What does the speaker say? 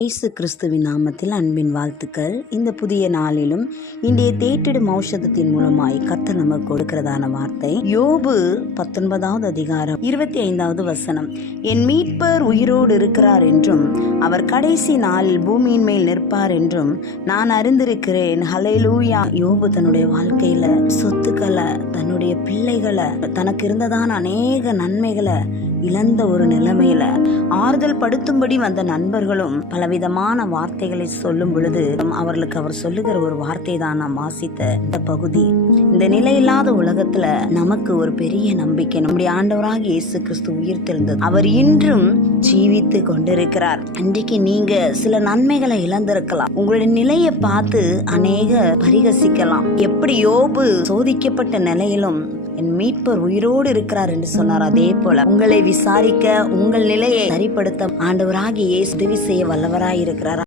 இயேசு கிறிஸ்துவின் நாமத்தில் அன்பின் வாழ்த்துக்கள். இந்த புதிய நாளிலும் இன்றைய தேட்டிடும் ஔஷதத்தின் மூலமாய் கத்த நமக்கு கொடுக்கிறதான வார்த்தை. யோபு பத்தொன்பதாவது அதிகாரம் இருபத்தி ஐந்தாவது வசனம். என் மீட்பர் உயிரோடு இருக்கிறார் என்றும் அவர் கடைசி நாளில் பூமியின் மேல் நிற்பார் என்றும் நான் அறிந்திருக்கிறேன். ஹலைலூயா யோபு தன்னுடைய வாழ்க்கையில சொத்துக்களை தன்னுடைய பிள்ளைகளை தனக்கு இருந்ததான அநேக நன்மைகளை இழந்த ஒரு நிலைமையில ஆறுதல் படுத்தும்படி வந்த நண்பர்களும் பலவிதமான வார்த்தைகளை சொல்லும் பொழுது அவர்களுக்கு அவர் சொல்லுகிற ஒரு வார்த்தை தான் நாம் வாசித்த இந்த பகுதி. இந்த நிலையில்லாத உலகத்துல நமக்கு ஒரு பெரிய நம்பிக்கை. நம்முடைய ஆண்டவராக இயேசு கிறிஸ்து உயிர்த்தெழுந்தது. அவர் இன்றும் ஜீவித்து கொண்டிருக்கிறார். அன்றைக்கு நீங்க சில நன்மைகளை இழந்திருக்கலாம். உங்களுடைய நிலையை பார்த்து அநேக பரிகசிக்கலாம். எப்படி யோபு சோதிக்கப்பட்ட நிலையிலும் என் மீட்பர் உயிரோடு இருக்கிறார் என்று சொன்னார். அதே போல உங்களை விசாரிக்க உங்கள் நிலையை சரிப்படுத்த ஆண்டவராகிய இயேசு உதவி செய்ய வல்லவராய் இருக்கிறார்